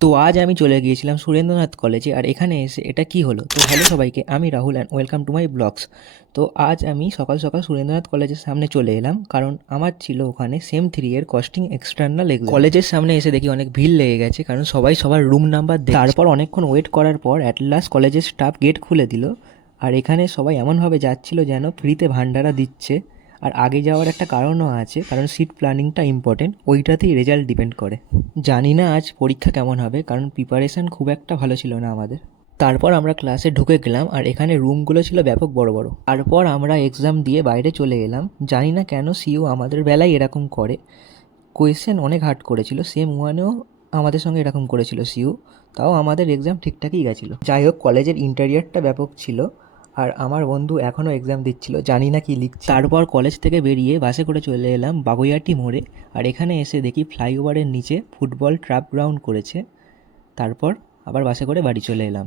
তো আজ আমি চলে গিয়েছিলাম সুরেন্দ্রনাথ কলেজে। আর এখানে এসে এটা কি হলো? তো হ্যালো সবাইকে, আমি Rahul and welcome to my blogs. তো আজ আমি সকাল সকাল সুরেন্দ্রনাথ কলেজের সামনে চলে এলাম, কারণ আমার ছিল ওখানে সেম 3 এর কস্টিং এক্সটার্নাল এক্সাম। কলেজের সামনে এসে দেখি অনেক ভিড় লেগে গেছে, কারণ সবাই সবার রুম নাম্বার দেখছে। তারপর অনেকক্ষণ ওয়েট করার পর অ্যাট লাস্ট কলেজের স্টাফ গেট খুলে দিল। আর এখানে সবাই এমনভাবে যাচ্ছিল যেন ফ্রিতে ভান্ডারা দিচ্ছে। আর আগে যাওয়ার একটা কারণও আছে, কারণ সিট প্ল্যানিংটা ইম্পর্টেন্ট, ওইটাতেই রেজাল্ট ডিপেন্ড করে। জানি না আজ পরীক্ষা কেমন হবে, কারণ প্রিপারেশন খুব একটা ভালো ছিল না আমাদের। তারপর আমরা ক্লাসে ঢুকে গেলাম, আর এখানে রুমগুলো ছিল ব্যাপক বড় বড়। তারপর আমরা এক্সাম দিয়ে বাইরে চলে এলাম। জানি না কেন সিইও আমাদের বেলায় এরকম করে, কোয়েশ্চেন অনেক হার্ড করেছিল। সেম ওয়ানেও আমাদের সঙ্গে এরকম করেছিল সিইও, তাও আমাদের এক্সাম ঠিকঠাকই গেছিলো। যাই হোক, কলেজের ইন্টেরিয়ারটা ব্যাপক ছিল। আর আমার বন্ধু এখনও এক্সাম দিচ্ছিল, জানি না কি লিখছে। তারপর কলেজ থেকে বেরিয়ে বাসে করে চলে এলাম বাগুইআটি মোড়ে। আর এখানে এসে দেখি ফ্লাইওভারের নিচে ফুটবল ট্র্যাপ গ্রাউন্ড করেছে। তারপর আবার বাসে করে বাড়ি চলে এলাম।